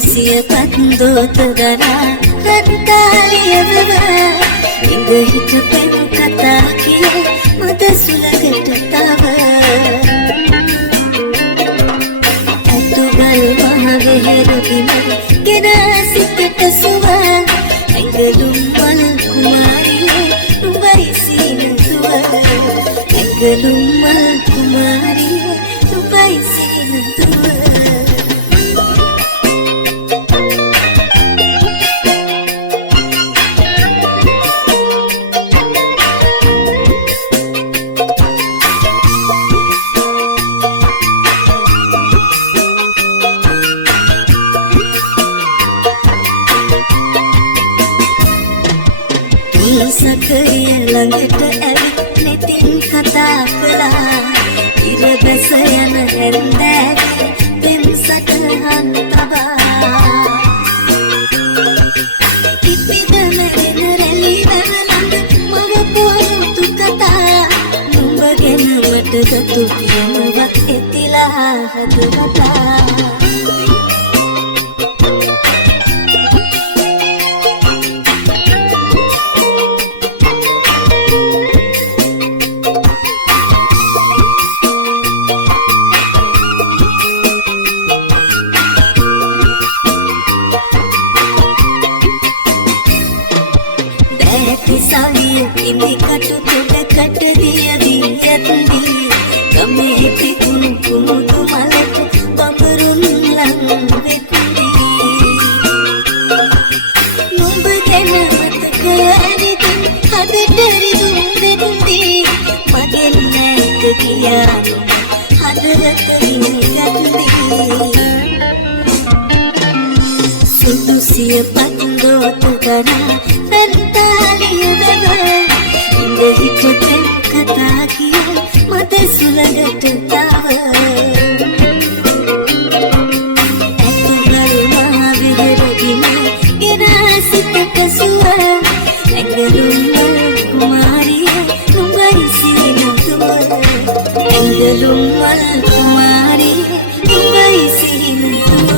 සියපත් දෝත දරා රත්තාලියවව ඉඳ හිට පෙම් කතා කිය මද සුලකට තව ඇතුගල් මහවෙහෙර බිම ගෙන සිතට සුව ඇඟලුම් මල් කුමාරිය නුඹයි සීනතුව ඇඟලුම් මල් කුමාරිය නුඹයි සීනතුව සකරිය ළඟට ඇවිත් නෙතින් කතා කළා ඉර බැස යන හැන්දෑවේ පෙම් සටහන් තබා ඉපිද මැරෙන රැලි වැවලඳ මව පුවමුතු කතා නුඹ ගැන මට ගතු පියමවක් එතිලා හදවතා ඉදිකටු තොටකට දිය දියත්දී ගමේ පිකුණු කුමුදු මලට බඹරුන් ලං වෙත්දී නුඹ ගැන මතක ඇවිදින් හදට රිදුම් දෙත්දී මගෙන් නැත කියානු හදවත හිමිගත්දී සුදු සියපත් දෝත දරා රත්තාලියවව ඉඳ හිට පෙම් කතා කිය මද සුලඟට තව ඇතුගල් මහවෙහෙර බිම ගෙන සිතට සුව ඇඟලුම් මල් කුමාරිය නුඹයි සීනතුව ඇඟලුම් මල් කුමාරිය නුඹයි සීනතුව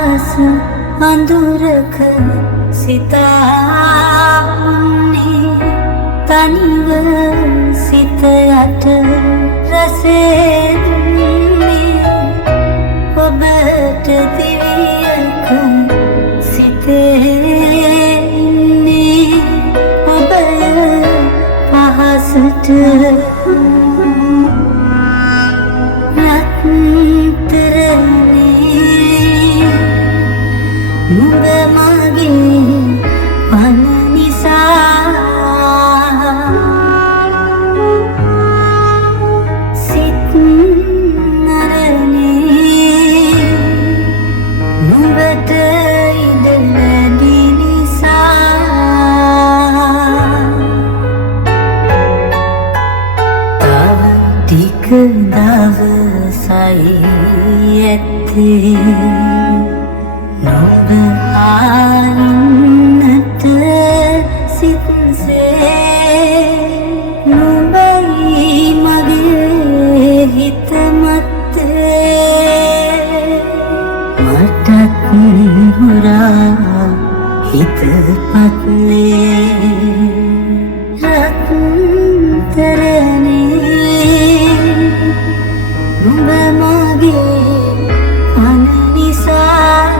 අහස අඳුරක සිතාන්නේ තනිව සිත යට රසේ දුන්නේ ඔබට දිවියක සිතේ ඉන්නේ ඔබය පහසට නුඹ මගේ පන නිසා සිත් නරනේ නුඹට ඉඩ නැති නිසා තව ටික දවසයි ඇත්තේ නුඹ ආන්නට සිත්සේ නුඹයි මගේ හිත මතේ මටත් හොරා හිත පත්නේ රත්තරනේ නුඹ මගේ පන නිසා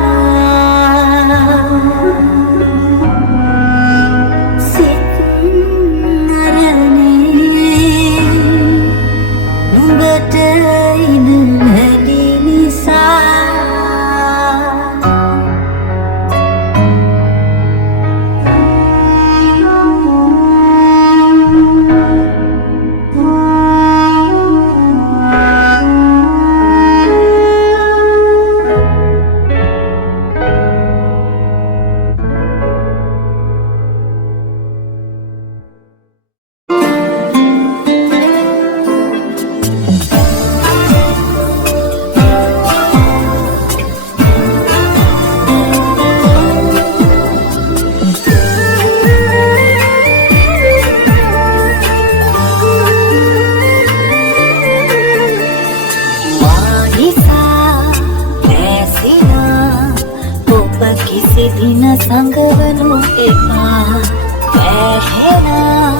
සංගවනු එපා ඇහෙනා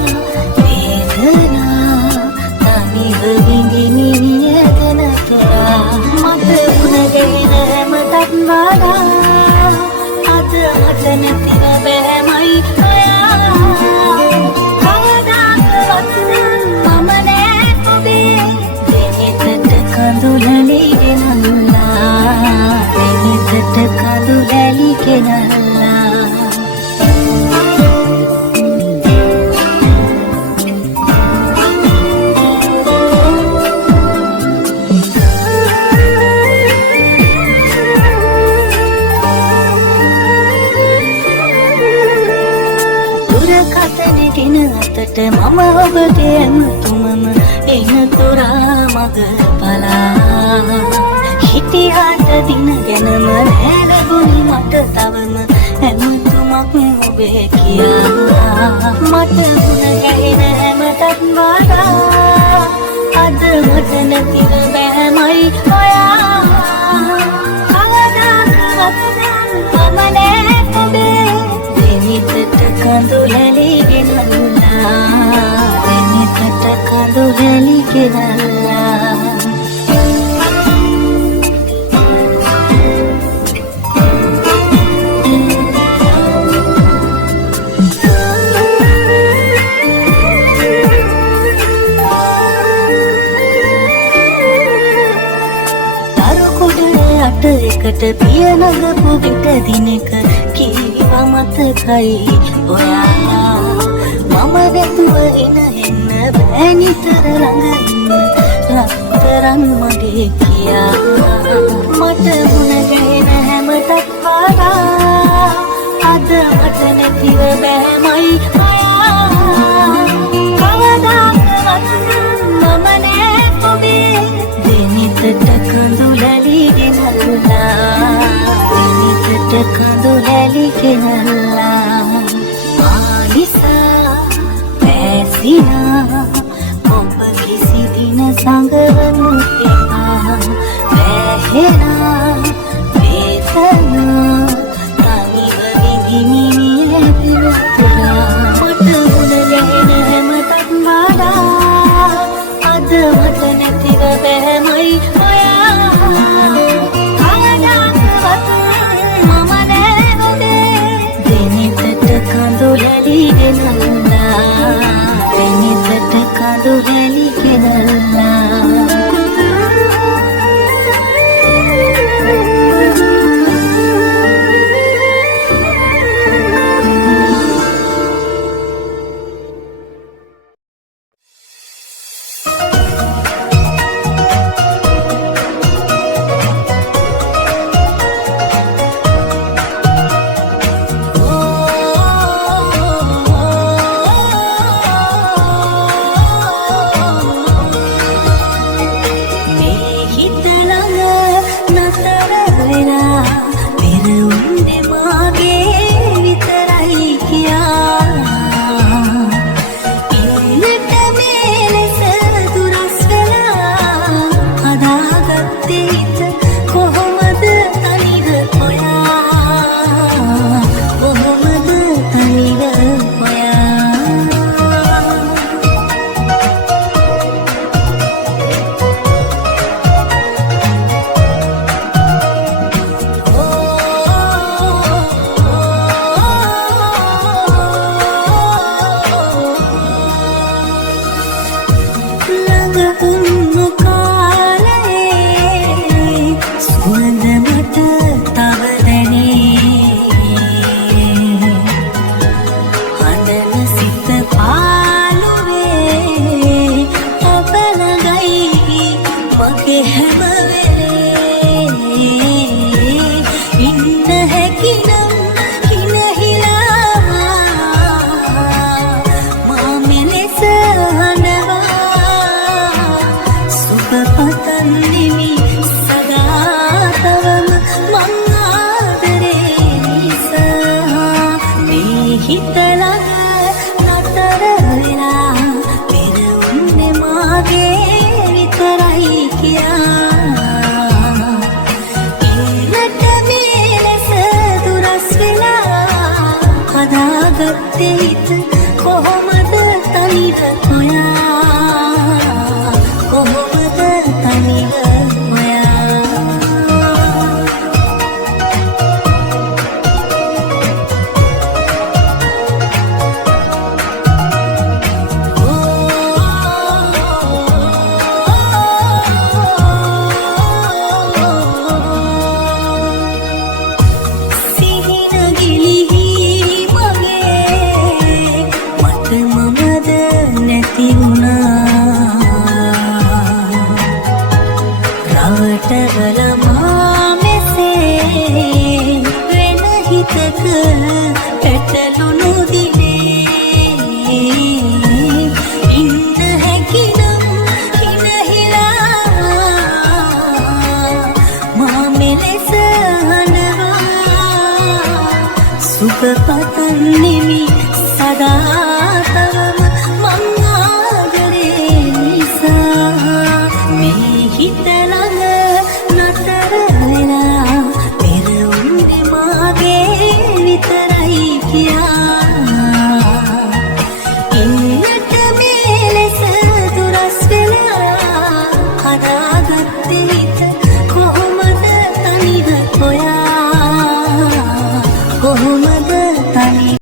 වේදනා තනිව විඳිමින් යදන තුරා මට උනගෙන හැමතත් වඩා අද මට නැතිව බෑමයි ඔයා කවදාකවත් මම නෑ ඔබේ දෙනෙතට කඳුලලි ගෙනල්ලා දෙනෙතට කඳුලලි ගෙනල්ලා මම ඔබගේ ඇමතුමම එන තුරා මග පලා හිටියාට දින ගැනම හැලගුණි මට තවම ඇමතුමක් ඔබේ කියා මට ගුණ ගැහෙන හැමතත් වඩා අද මට නැතිව බෑමයි ඔයා කවදාකවත් මම නෑ ඔබේ දෙනිතට කඳුලලි ගෙනල්ලා දෙනිතට කඳුලලි ගෙනල්ලා එකට පිය නගපු විට දිනක කීවා මතකයි ඔයා මම නැතුව එන එන්න බෑ නිතර ළඟ රත්තරන් මගේ කියා මට මුණ ගැහෙන හැමතත් වඩා අද මට නැතිව බෑමයි ඔයා කවදාකවත් මම නෑ ඔබේ දෙනිතට කඳුලලි ගෙනල්ලා දෙනිතට කඳුලලි ගෙනල්ලා ආනිසා පැසිනා ඔබ කිසි දින සංගවනු එපා වැහෙනා වේදනා හදාගත්තේ හිත කොහොමද තනිව හොයා කොහොමද තනිව සුඛ පතන් නෙමි